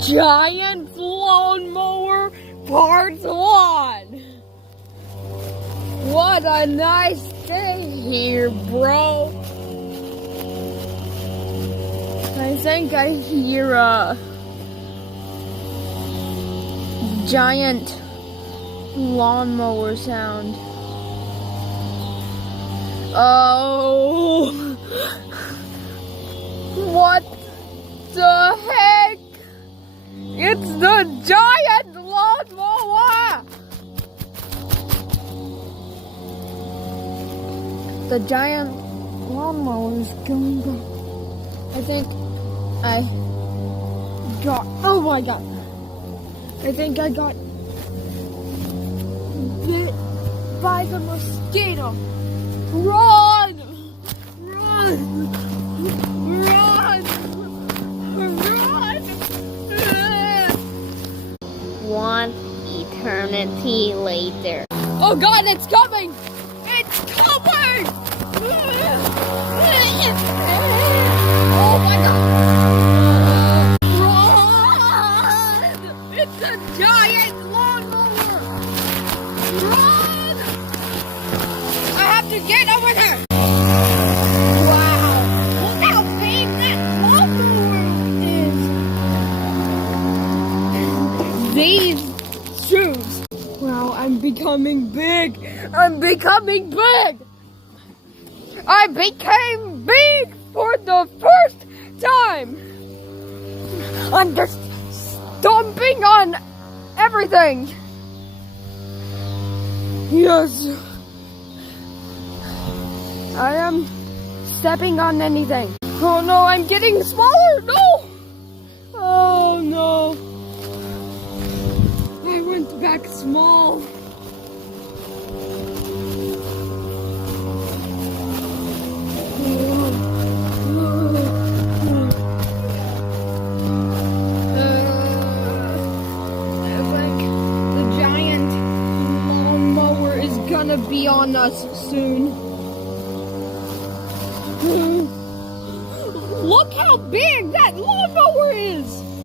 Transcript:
Giant lawnmower part 1. What a nice day here, bro. I think I hear a giant lawnmower sound. Oh, what the heck? It's the giant lawnmower! The giant lawnmower is going back. I think I got, oh my god. I think I got bit by the mosquito. Run! Run! Run! Run! One eternity later. Oh god, it's coming! It's coming! Oh my god! Run! It's a giant lawnmower! Run! I have to get over there! Wow! Look how big that lawnmower is! These shoes. Wow, I'm becoming big! I'm becoming big! I became big for the first time! I'm just stomping on everything! Yes! I am stepping on anything. Oh no, I'm getting smaller! No! Oh no! I went back small. Gonna be on us soon. Look how big that lawnmower is!